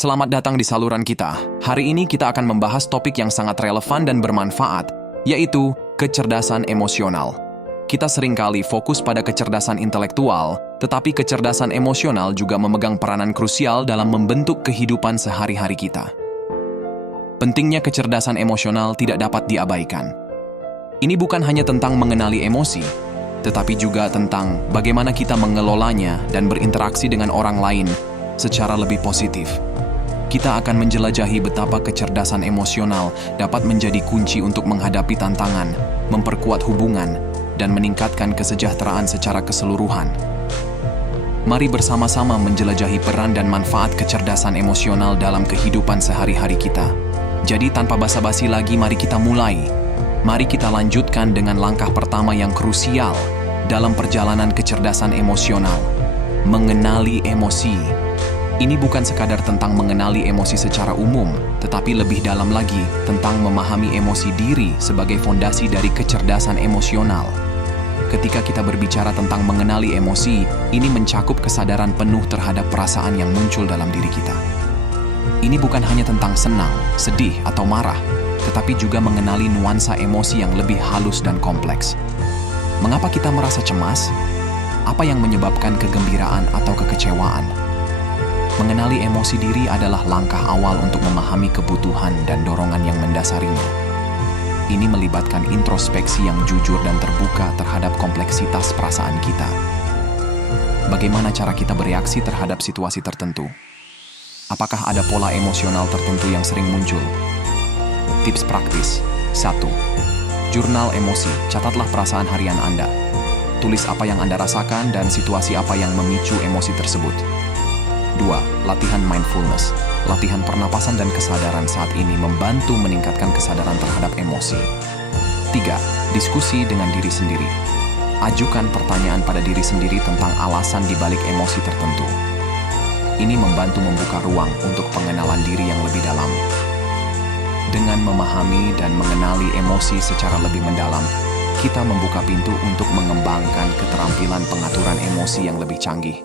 Selamat datang di saluran kita. Hari ini kita akan membahas topik yang sangat relevan dan bermanfaat, yaitu kecerdasan emosional. Kita seringkali fokus pada kecerdasan intelektual, tetapi kecerdasan emosional juga memegang peranan krusial dalam membentuk kehidupan sehari-hari kita. Pentingnya kecerdasan emosional tidak dapat diabaikan. Ini bukan hanya tentang mengenali emosi, tetapi juga tentang bagaimana kita mengelolanya dan berinteraksi dengan orang lain secara lebih positif. Kita akan menjelajahi betapa kecerdasan emosional dapat menjadi kunci untuk menghadapi tantangan, memperkuat hubungan, dan meningkatkan kesejahteraan secara keseluruhan. Mari bersama-sama menjelajahi peran dan manfaat kecerdasan emosional dalam kehidupan sehari-hari kita. Jadi tanpa basa-basi lagi, mari kita mulai. Mari kita lanjutkan dengan langkah pertama yang krusial dalam perjalanan kecerdasan emosional, mengenali emosi. Ini bukan sekadar tentang mengenali emosi secara umum, tetapi lebih dalam lagi tentang memahami emosi diri sebagai fondasi dari kecerdasan emosional. Ketika kita berbicara tentang mengenali emosi, ini mencakup kesadaran penuh terhadap perasaan yang muncul dalam diri kita. Ini bukan hanya tentang senang, sedih, atau marah, tetapi juga mengenali nuansa emosi yang lebih halus dan kompleks. Mengapa kita merasa cemas? Apa yang menyebabkan kegembiraan atau kekecewaan? Mengenali emosi diri adalah langkah awal untuk memahami kebutuhan dan dorongan yang mendasarinya. Ini melibatkan introspeksi yang jujur dan terbuka terhadap kompleksitas perasaan kita. Bagaimana cara kita bereaksi terhadap situasi tertentu? Apakah ada pola emosional tertentu yang sering muncul? Tips praktis. 1. Jurnal emosi. Catatlah perasaan harian Anda. Tulis apa yang Anda rasakan dan situasi apa yang memicu emosi tersebut. 2. Latihan mindfulness. Latihan pernapasan dan kesadaran saat ini membantu meningkatkan kesadaran terhadap emosi. 3. Diskusi dengan diri sendiri. Ajukan pertanyaan pada diri sendiri tentang alasan di balik emosi tertentu. Ini membantu membuka ruang untuk pengenalan diri yang lebih dalam. Dengan memahami dan mengenali emosi secara lebih mendalam, kita membuka pintu untuk mengembangkan keterampilan pengaturan emosi yang lebih canggih.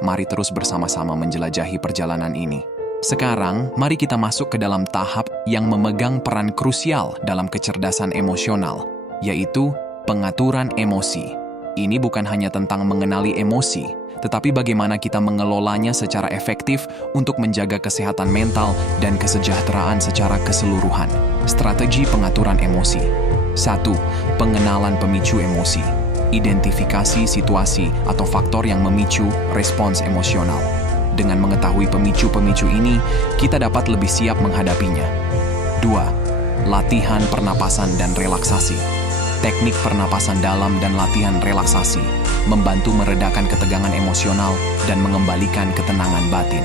Mari terus bersama-sama menjelajahi perjalanan ini. Sekarang, mari kita masuk ke dalam tahap yang memegang peran krusial dalam kecerdasan emosional, yaitu pengaturan emosi. Ini bukan hanya tentang mengenali emosi, tetapi bagaimana kita mengelolanya secara efektif untuk menjaga kesehatan mental dan kesejahteraan secara keseluruhan. Strategi pengaturan emosi. 1. Pengenalan pemicu emosi. Identifikasi situasi atau faktor yang memicu respons emosional. Dengan mengetahui pemicu-pemicu ini, kita dapat lebih siap menghadapinya. 2. Latihan pernapasan dan relaksasi. Teknik pernapasan dalam dan latihan relaksasi membantu meredakan ketegangan emosional dan mengembalikan ketenangan batin.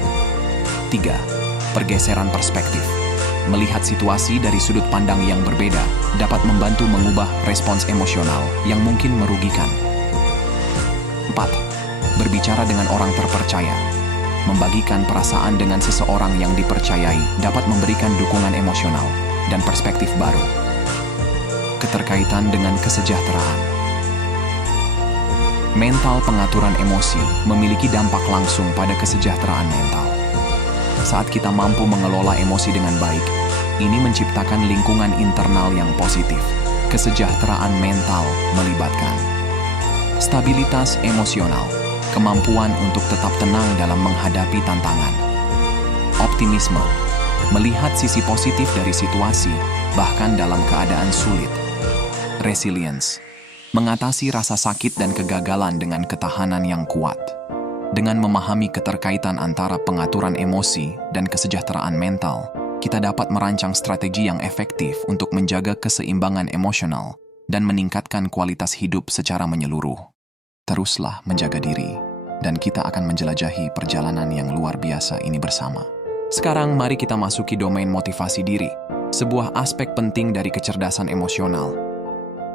3. Pergeseran perspektif. Melihat situasi dari sudut pandang yang berbeda dapat membantu mengubah respons emosional yang mungkin merugikan. 4. Berbicara dengan orang terpercaya. Membagikan perasaan dengan seseorang yang dipercayai dapat memberikan dukungan emosional dan perspektif baru. Keterkaitan dengan kesejahteraan. Mental pengaturan emosi memiliki dampak langsung pada kesejahteraan mental. Saat kita mampu mengelola emosi dengan baik, ini menciptakan lingkungan internal yang positif. Kesejahteraan mental melibatkan stabilitas emosional, kemampuan untuk tetap tenang dalam menghadapi tantangan. Optimisme, melihat sisi positif dari situasi, bahkan dalam keadaan sulit. Resilience, mengatasi rasa sakit dan kegagalan dengan ketahanan yang kuat. Dengan memahami keterkaitan antara pengaturan emosi dan kesejahteraan mental, kita dapat merancang strategi yang efektif untuk menjaga keseimbangan emosional dan meningkatkan kualitas hidup secara menyeluruh. Teruslah menjaga diri, dan kita akan menjelajahi perjalanan yang luar biasa ini bersama. Sekarang mari kita masuki domain motivasi diri, sebuah aspek penting dari kecerdasan emosional.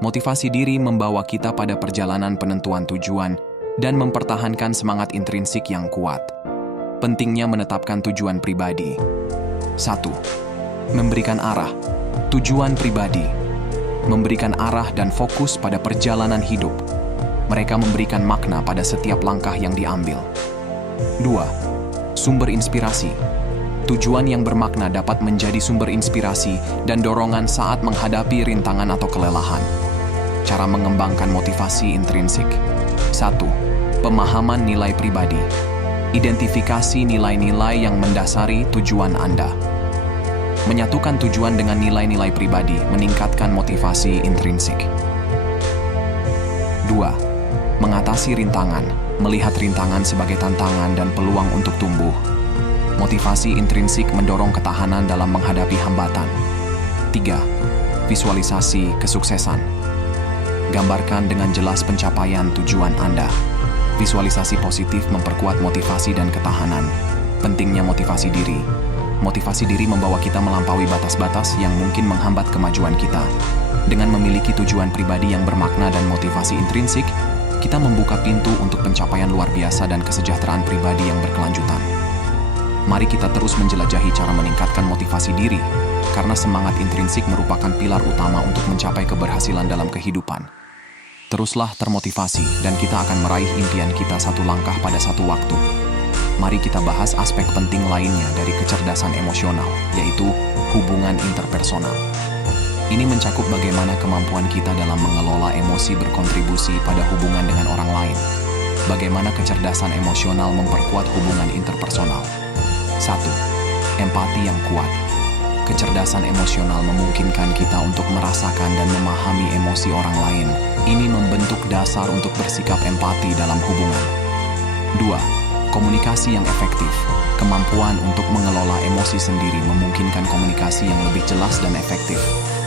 Motivasi diri membawa kita pada perjalanan penentuan tujuan dan mempertahankan semangat intrinsik yang kuat. Pentingnya menetapkan tujuan pribadi. 1. Memberikan arah. Tujuan pribadi memberikan arah dan fokus pada perjalanan hidup. Mereka memberikan makna pada setiap langkah yang diambil. 2. Sumber inspirasi. Tujuan yang bermakna dapat menjadi sumber inspirasi dan dorongan saat menghadapi rintangan atau kelelahan. Cara mengembangkan motivasi intrinsik. 1. Pemahaman nilai pribadi. Identifikasi nilai-nilai yang mendasari tujuan Anda. Menyatukan tujuan dengan nilai-nilai pribadi meningkatkan motivasi intrinsik. 2. Mengatasi rintangan. Melihat rintangan sebagai tantangan dan peluang untuk tumbuh. Motivasi intrinsik mendorong ketahanan dalam menghadapi hambatan. 3. Visualisasi kesuksesan. Gambarkan dengan jelas pencapaian tujuan Anda. Visualisasi positif memperkuat motivasi dan ketahanan. Pentingnya motivasi diri. Motivasi diri membawa kita melampaui batas-batas yang mungkin menghambat kemajuan kita. Dengan memiliki tujuan pribadi yang bermakna dan motivasi intrinsik, kita membuka pintu untuk pencapaian luar biasa dan kesejahteraan pribadi yang berkelanjutan. Mari kita terus menjelajahi cara meningkatkan motivasi diri, karena semangat intrinsik merupakan pilar utama untuk mencapai keberhasilan dalam kehidupan. Teruslah termotivasi dan kita akan meraih impian kita satu langkah pada satu waktu. Mari kita bahas aspek penting lainnya dari kecerdasan emosional, yaitu hubungan interpersonal. Ini mencakup bagaimana kemampuan kita dalam mengelola emosi berkontribusi pada hubungan dengan orang lain. Bagaimana kecerdasan emosional memperkuat hubungan interpersonal. 1. Empati yang kuat. Kecerdasan emosional memungkinkan kita untuk merasakan dan memahami emosi orang lain. Ini membentuk dasar untuk bersikap empati dalam hubungan. 2. Komunikasi yang efektif. Kemampuan untuk mengelola emosi sendiri memungkinkan komunikasi yang lebih jelas dan efektif.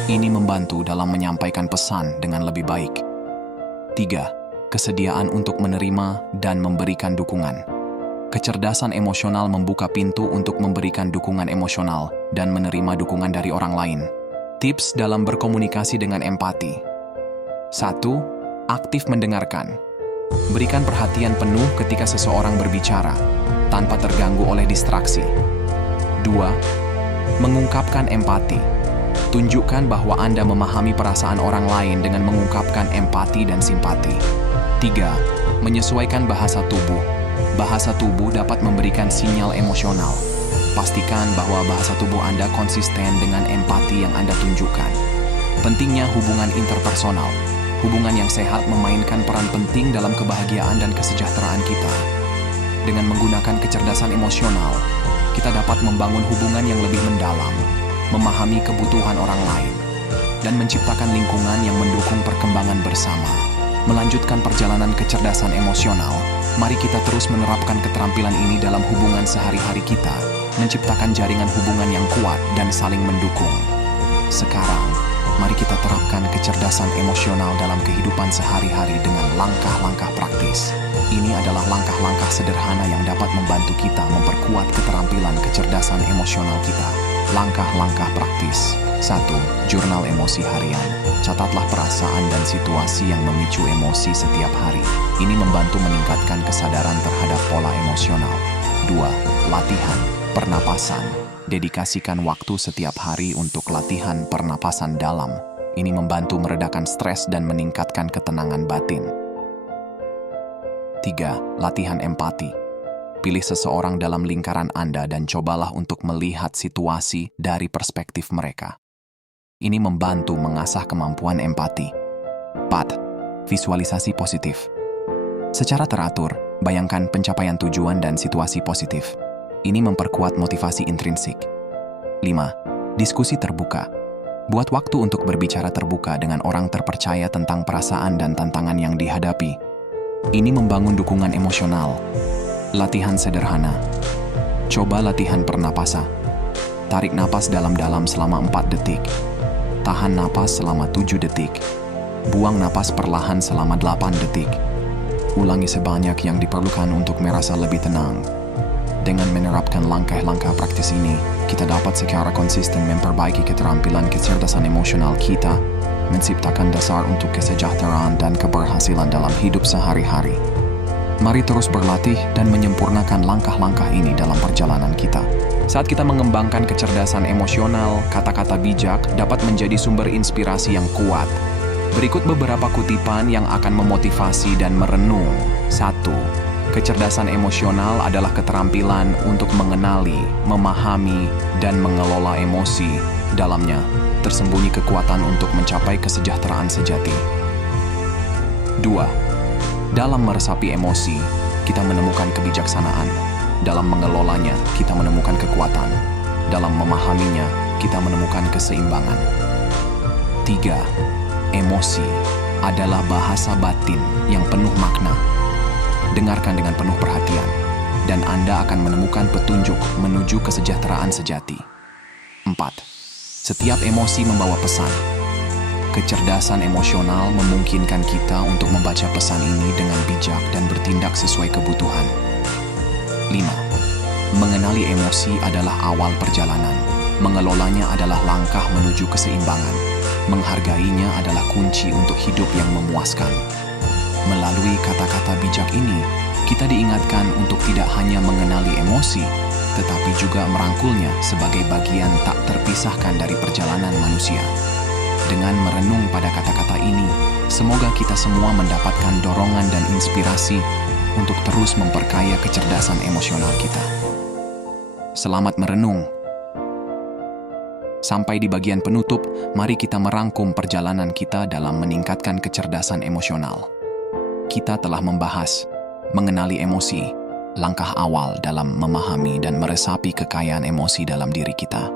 Ini membantu dalam menyampaikan pesan dengan lebih baik. 3. Kesediaan untuk menerima dan memberikan dukungan. Kecerdasan emosional membuka pintu untuk memberikan dukungan emosional dan menerima dukungan dari orang lain. Tips dalam berkomunikasi dengan empati. 1. Aktif mendengarkan. Berikan perhatian penuh ketika seseorang berbicara, tanpa terganggu oleh distraksi. 2. Mengungkapkan empati. Tunjukkan bahwa Anda memahami perasaan orang lain dengan mengungkapkan empati dan simpati. 3. Menyesuaikan bahasa tubuh. Bahasa tubuh dapat memberikan sinyal emosional. Pastikan bahwa bahasa tubuh Anda konsisten dengan empati yang Anda tunjukkan. Pentingnya hubungan interpersonal. Hubungan yang sehat memainkan peran penting dalam kebahagiaan dan kesejahteraan kita. Dengan menggunakan kecerdasan emosional, kita dapat membangun hubungan yang lebih mendalam, memahami kebutuhan orang lain, dan menciptakan lingkungan yang mendukung perkembangan bersama. Melanjutkan perjalanan kecerdasan emosional, mari kita terus menerapkan keterampilan ini dalam hubungan sehari-hari kita, menciptakan jaringan hubungan yang kuat dan saling mendukung. Sekarang, mari kita terapkan kecerdasan emosional dalam kehidupan sehari-hari dengan langkah-langkah praktis. Ini adalah langkah-langkah sederhana yang dapat membantu kita memperkuat keterampilan kecerdasan emosional kita. Langkah-langkah praktis. 1. Jurnal emosi harian. Catatlah perasaan dan situasi yang memicu emosi setiap hari. Ini membantu meningkatkan kesadaran terhadap pola emosional. 2. Latihan pernapasan. Dedikasikan waktu setiap hari untuk latihan pernapasan dalam. Ini membantu meredakan stres dan meningkatkan ketenangan batin. 3. Latihan empati. Pilih seseorang dalam lingkaran Anda dan cobalah untuk melihat situasi dari perspektif mereka. Ini membantu mengasah kemampuan empati. 4. Visualisasi positif. Secara teratur, bayangkan pencapaian tujuan dan situasi positif. Ini memperkuat motivasi intrinsik. 5. Diskusi terbuka. Buat waktu untuk berbicara terbuka dengan orang terpercaya tentang perasaan dan tantangan yang dihadapi. Ini membangun dukungan emosional. Latihan sederhana. Coba latihan pernapasan. Tarik napas dalam-dalam selama 4 detik. Tahan napas selama 7 detik. Buang napas perlahan selama 8 detik. Ulangi sebanyak yang diperlukan untuk merasa lebih tenang. Dengan menerapkan langkah-langkah praktis ini, kita dapat secara konsisten memperbaiki keterampilan kecerdasan emosional kita, menciptakan dasar untuk kesejahteraan dan keberhasilan dalam hidup sehari-hari. Mari terus berlatih dan menyempurnakan langkah-langkah ini dalam perjalanan kita. Saat kita mengembangkan kecerdasan emosional, kata-kata bijak dapat menjadi sumber inspirasi yang kuat. Berikut beberapa kutipan yang akan memotivasi dan merenung. 1. Kecerdasan emosional adalah keterampilan untuk mengenali, memahami, dan mengelola emosi. Dalamnya, tersembunyi kekuatan untuk mencapai kesejahteraan sejati. 2. Dalam meresapi emosi, kita menemukan kebijaksanaan. Dalam mengelolanya, kita menemukan kekuatan. Dalam memahaminya, kita menemukan keseimbangan. 3. Emosi adalah bahasa batin yang penuh makna. Dengarkan dengan penuh perhatian, dan Anda akan menemukan petunjuk menuju kesejahteraan sejati. 4. Setiap emosi membawa pesan. Kecerdasan emosional memungkinkan kita untuk membaca pesan ini dengan bijak dan bertindak sesuai kebutuhan. 5. Mengenali emosi adalah awal perjalanan. Mengelolanya adalah langkah menuju keseimbangan. Menghargainya adalah kunci untuk hidup yang memuaskan. Melalui kata-kata bijak ini, kita diingatkan untuk tidak hanya mengenali emosi, tetapi juga merangkulnya sebagai bagian tak terpisahkan dari perjalanan manusia. Dengan merenung pada kata-kata ini, semoga kita semua mendapatkan dorongan dan inspirasi untuk terus memperkaya kecerdasan emosional kita. Selamat merenung. Sampai di bagian penutup, mari kita merangkum perjalanan kita dalam meningkatkan kecerdasan emosional. Kita telah membahas mengenali emosi, langkah awal dalam memahami dan meresapi kekayaan emosi dalam diri kita.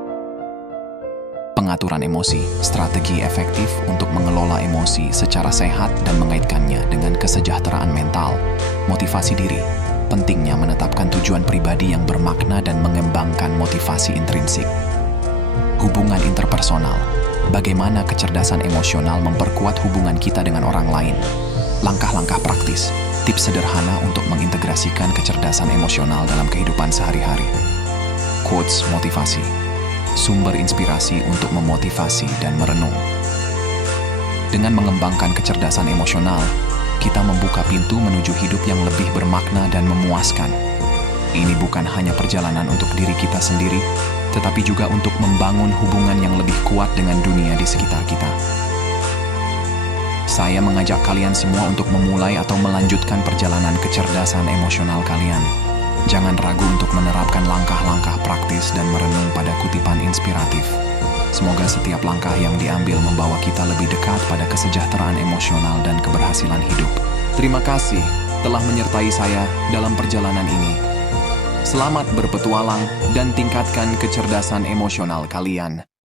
Pengaturan emosi, strategi efektif untuk mengelola emosi secara sehat dan mengaitkannya dengan kesejahteraan mental. Motivasi diri, pentingnya menetapkan tujuan pribadi yang bermakna dan mengembangkan motivasi intrinsik. Hubungan interpersonal, bagaimana kecerdasan emosional memperkuat hubungan kita dengan orang lain. Langkah-langkah praktis, tips sederhana untuk mengintegrasikan kecerdasan emosional dalam kehidupan sehari-hari. Quotes motivasi, sumber inspirasi untuk memotivasi dan merenung. Dengan mengembangkan kecerdasan emosional, kita membuka pintu menuju hidup yang lebih bermakna dan memuaskan. Ini bukan hanya perjalanan untuk diri kita sendiri, tetapi juga untuk membangun hubungan yang lebih kuat dengan dunia di sekitar kita. Saya mengajak kalian semua untuk memulai atau melanjutkan perjalanan kecerdasan emosional kalian. Jangan ragu untuk menerapkan langkah-langkah praktis dan merenung pada kutipan inspiratif. Semoga setiap langkah yang diambil membawa kita lebih dekat pada kesejahteraan emosional dan keberhasilan hidup. Terima kasih telah menyertai saya dalam perjalanan ini. Selamat berpetualang dan tingkatkan kecerdasan emosional kalian.